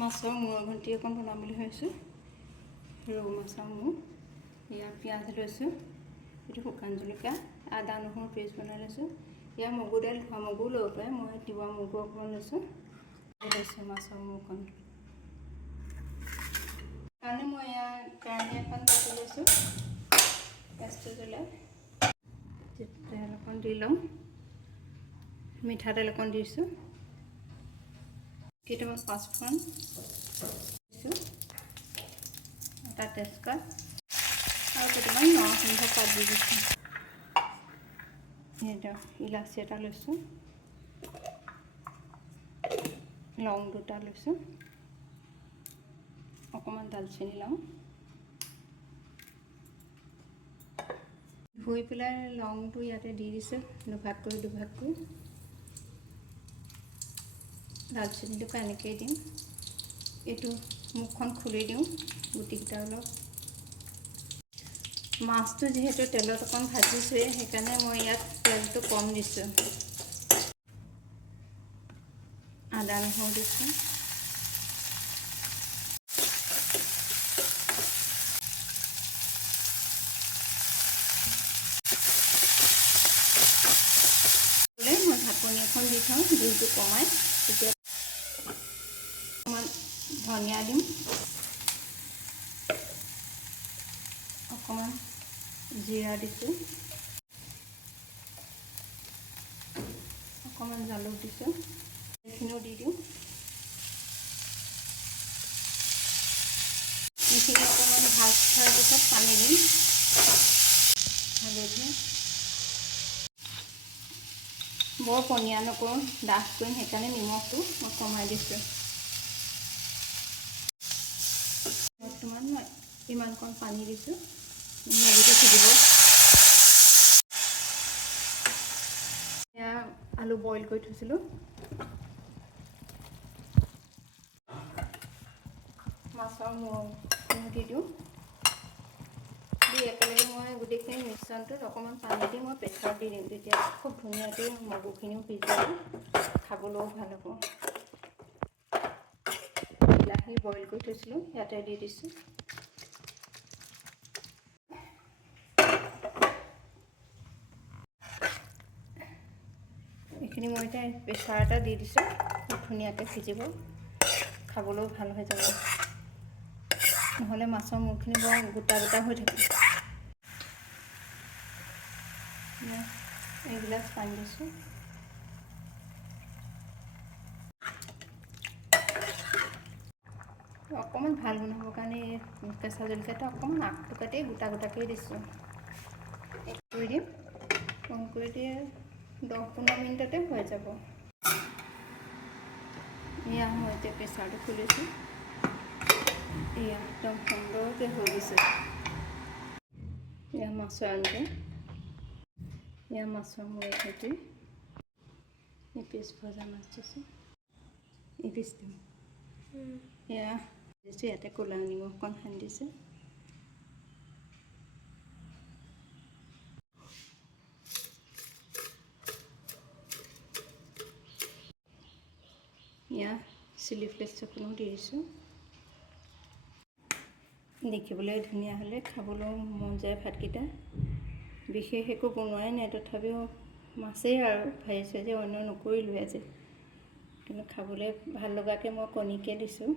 মাছৰ মূৰৰ ঘণ্টি অকণ বনাম বুলি ভাবিছোঁ। ৰৌ মাছৰ মূৰ ইয়াৰ পিঁয়াজ লৈছোঁ, এইটো শুকান জলকীয়া, আদা নহৰু পেষ্ট বনাই লৈছোঁ। ইয়াৰ মগু দাইল খোৱা মগুও ল'ব পাৰে, মই তিৱা মগু অকণমান লৈছোঁ। মাছৰ মূৰখন কাৰণে মই ইয়াৰ কেৰাহী এখন পাতি লৈছোঁ। গেছটো জ্বলাই তেল অকণ দি লওঁ, মিঠাতেল অকণ দিছোঁ, কেইটামান পাঁচফোৰণ দিছোঁ, এটা তেজপাত আৰু কেইটামান নৰসিংহ পাত দি দিছোঁ। ইলাচি এটা লৈছোঁ, লং দুটা লৈছোঁ, অকণমান দালচেনি লওঁ, ধুই পেলাই লংটো ইয়াতে দি দিছোঁ, দুভাগকৈ দালচেনিটো এনেকৈ দিম। এইটো মুখখন খুলি দিওঁ, গুটিকেইটা অলপ। মাছটো যিহেতু তেলত অকণ ভাজিছোঁৱেই, সেইকাৰণে মই ইয়াত তেলটো কম দিছোঁ। আদা নহৰু দিছোঁ, মই ঢাকনি এখন দি থওঁ, জুইটো কমাই। তেতিয়া অকণমান ধনিয়া দিম, অকণমান জিৰা দিছোঁ, অকণমান জালুক দিছোঁ, এইখিনিও দি দিওঁ। এইখিনি অকণমান ভাজ খোৱাৰ পিছত পানী দিম, হালধি। বৰ পনীয়া নকৰোঁ, ডাঠ কৰিম, সেইকাৰণে নিমখটো মই কমাই দিছোঁ। বৰ্তমান মই ইমানকণ পানী দিছোঁ, মগুটো সিজিব। এয়া আলু বইল কৰি থৈছিলোঁ, মাছৰ মূৰ দি দিওঁ, দি একেলগে মই গোটেইখিনি মিশ্ৰণটোত অকণমান পানী দি মই প্ৰেছাৰত দি দিম। তেতিয়া খুব ধুনীয়াকৈ মগুখিনিও সিজিব, খাবলৈও ভাল হ'ব। বিলাহী বইল কৰি থৈছিলোঁ, ইয়াতে দি দিছোঁ। এইখিনি মই এতিয়া প্ৰেছাৰ এটা দি দিছোঁ, খুব ধুনীয়াকৈ সিজিব, খাবলৈও ভাল হৈ যাব। নহ'লে মাছৰ মূৰখিনি বৰ গোটা হৈ থাকে। এগিলাচ পানী দিছোঁ, অকণমান ভাল বনাবৰ কাৰণে কেঁচা জলকীয়াটো অকণমান আগটো কাটি গোটাকৈ দিছোঁ। কৰি দিম, কম কৰি দিয়ে 10-15 মিনিটতে হৈ যাব। এয়া মই এতিয়া প্ৰেছাৰটো খুলিছোঁ, এয়া একদম সুন্দৰকৈ হৈ গৈছে। এয়া মাছৰ আঞ্জা, এয়া মাছৰ মূৰৰ সৈতে এই পিচ ভজা মাছ দিছোঁ, এই পিচ দিম। এয়া দিছোঁ, ইয়াতে ক'লা নিমখ অকণ সানি দিছোঁ। এয়া চিলি ফ্লেক্স অকণো দি দিছোঁ। দেখিবলৈ ধুনীয়া হ'লে খাবলৈও মন যায় ভাতকেইটা। বিশেষ একো বনোৱাই নাই, তথাপিও মাছেই আৰু ভাজি চাজি অন্য নকৰিলোঁ আজি, কিন্তু খাবলৈ ভাল লগাকৈ মই কণীকে দিছোঁ।